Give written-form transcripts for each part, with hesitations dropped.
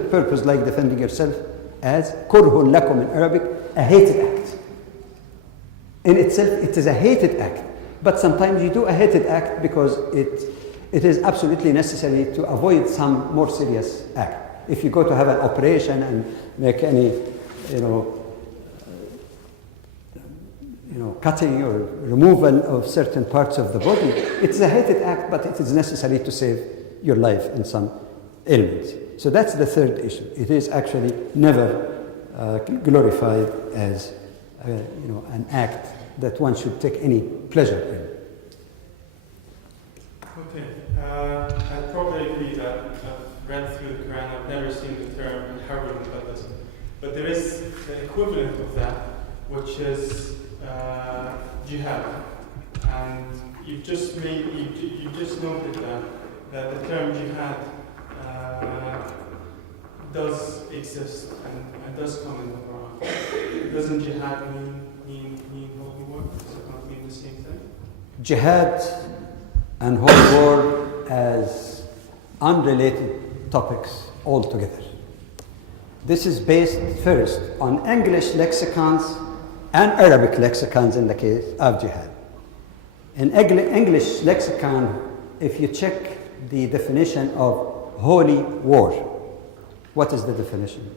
purpose, like defending yourself, as kurhun lakum in Arabic, a hated act. In itself, it is a hated act. But sometimes you do a hated act because it is absolutely necessary to avoid some more serious act. If you go to have an operation and make any, cutting or removal of certain parts of the body, it's a hated act, but it is necessary to save your life in some ailments. So that's the third issue. It is actually never glorified as an act that one should take any pleasure in. Okay, I probably agree that I've read through the Quran. I've never seen the term harboring like this, but there is the equivalent of that, which is jihad, and you've just noted that the term jihad does exist and does come in the Quran. Doesn't jihad mean holy war? Does it not mean the same thing? Jihad and holy war as unrelated topics altogether. This is based first on English lexicons and Arabic lexicons in the case of jihad. In English lexicon, if you check the definition of holy war, what is the definition?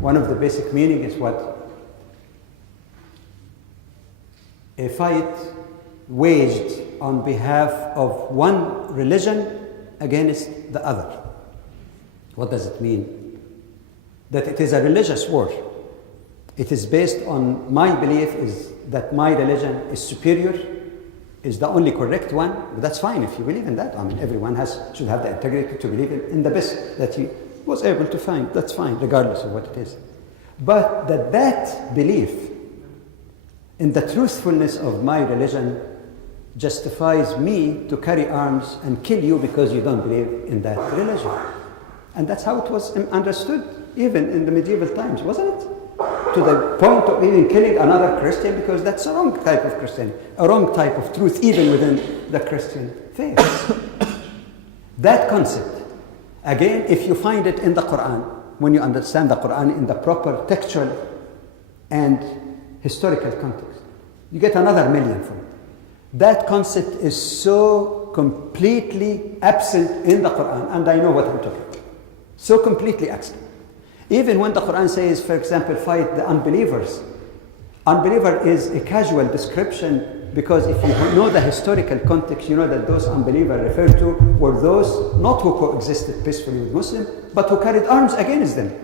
One of the basic meaning is what? A fight waged on behalf of one religion against the other. What does it mean? That it is a religious war. It is based on my belief is that my religion is superior, is the only correct one. But that's fine if you believe in that. I mean, everyone should have the integrity to believe in the best that he was able to find. That's fine, regardless of what it is. But that belief in the truthfulness of my religion justifies me to carry arms and kill you because you don't believe in that religion. And that's how it was understood, even in the medieval times, wasn't it? To the point of even killing another Christian, because that's a wrong type of Christianity, a wrong type of truth, even within the Christian faith. That concept, again, if you find it in the Quran, when you understand the Quran in the proper textual and historical context, you get another million from it. That concept is so completely absent in the Quran, and I know what I'm talking about. So completely absent. Even when the Quran says, for example, fight the unbelievers, unbeliever is a casual description, because if you know the historical context, you know that those unbelievers referred to were those not who coexisted peacefully with Muslims, but who carried arms against them.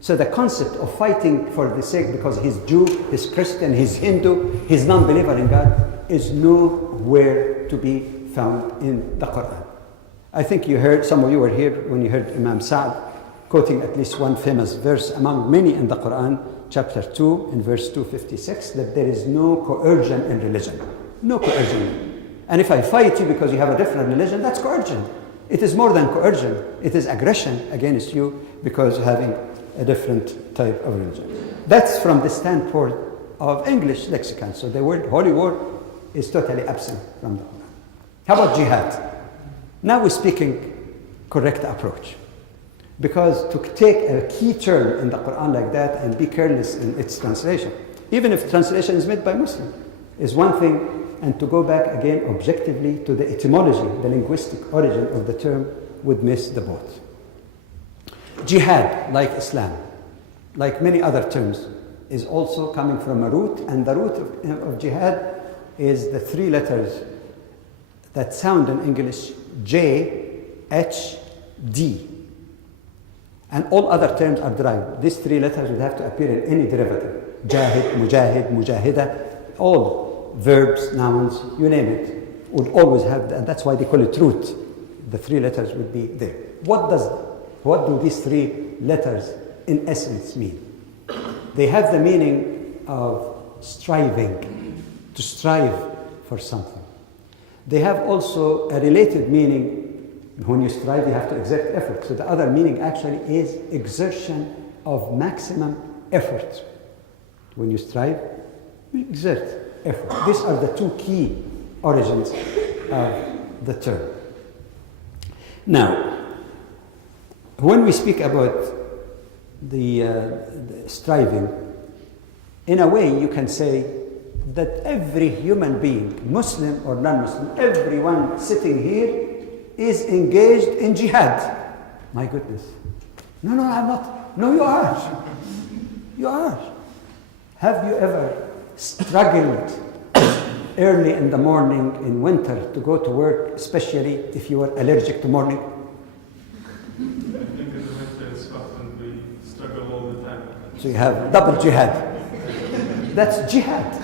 So the concept of fighting for the sake, because he's Jew, he's Christian, he's Hindu, he's non-believer in God, is nowhere to be found in the Quran. I think you heard, some of you were here when you heard Imam Sa'd quoting at least one famous verse among many in the Quran, chapter 2, in verse 256, that there is no coercion in religion. No coercion. And if I fight you because you have a different religion, that's coercion. It is more than coercion. It is aggression against you because of having a different type of religion. That's from the standpoint of English lexicon. So the word holy war is totally absent from the Quran. How about jihad? Now we're speaking correct approach. Because to take a key term in the Quran like that and be careless in its translation, even if translation is made by Muslim, is one thing, and to go back again objectively to the etymology, the linguistic origin of the term, would miss the boat. Jihad, like Islam, like many other terms, is also coming from a root, and the root of jihad is the three letters that sound in English J, H, D. And all other terms are derived. These three letters would have to appear in any derivative. Jahid, mujahid, mujahida, all verbs, nouns, you name it, would always have that. And that's why they call it root. The three letters would be there. What do these three letters in essence mean? They have the meaning of striving, to strive for something. They have also a related meaning. When you strive, you have to exert effort. So the other meaning actually is exertion of maximum effort. When you strive, you exert effort. These are the two key origins of the term. Now, when we speak about the striving, in a way you can say that every human being, Muslim or non-Muslim, everyone sitting here is engaged in jihad. My goodness. No, I'm not. No, you are. You are. Have you ever struggled early in the morning in winter to go to work, especially if you were allergic to morning? I think in the winter in Scotland we struggle all the time. So you have double jihad. That's jihad.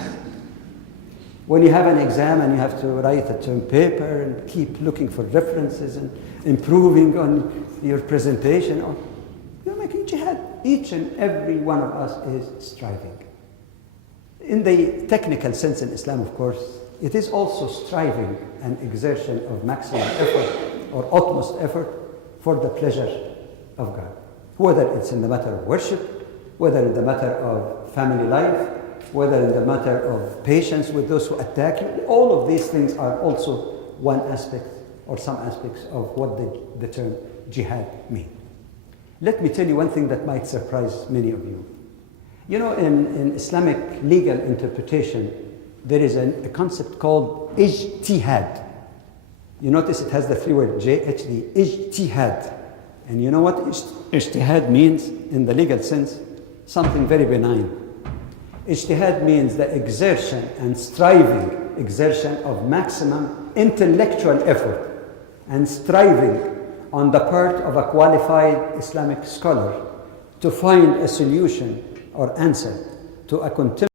When you have an exam and you have to write a term paper and keep looking for references and improving on your presentation, you're making jihad. Each and every one of us is striving. In the technical sense in Islam, of course, it is also striving and exertion of maximum effort or utmost effort for the pleasure of God. Whether it's in the matter of worship, whether in the matter of family life, whether in the matter of patience with those who attack you, all of these things are also one aspect or some aspects of what the term jihad means. Let me tell you one thing that might surprise many of you. You know, in Islamic legal interpretation, there is a concept called ijtihad. You notice it has the three words, JHD, ijtihad. And you know what ijtihad means in the legal sense? Something very benign. Ijtihad means the exertion and striving, exertion of maximum intellectual effort and striving on the part of a qualified Islamic scholar to find a solution or answer to a contemporary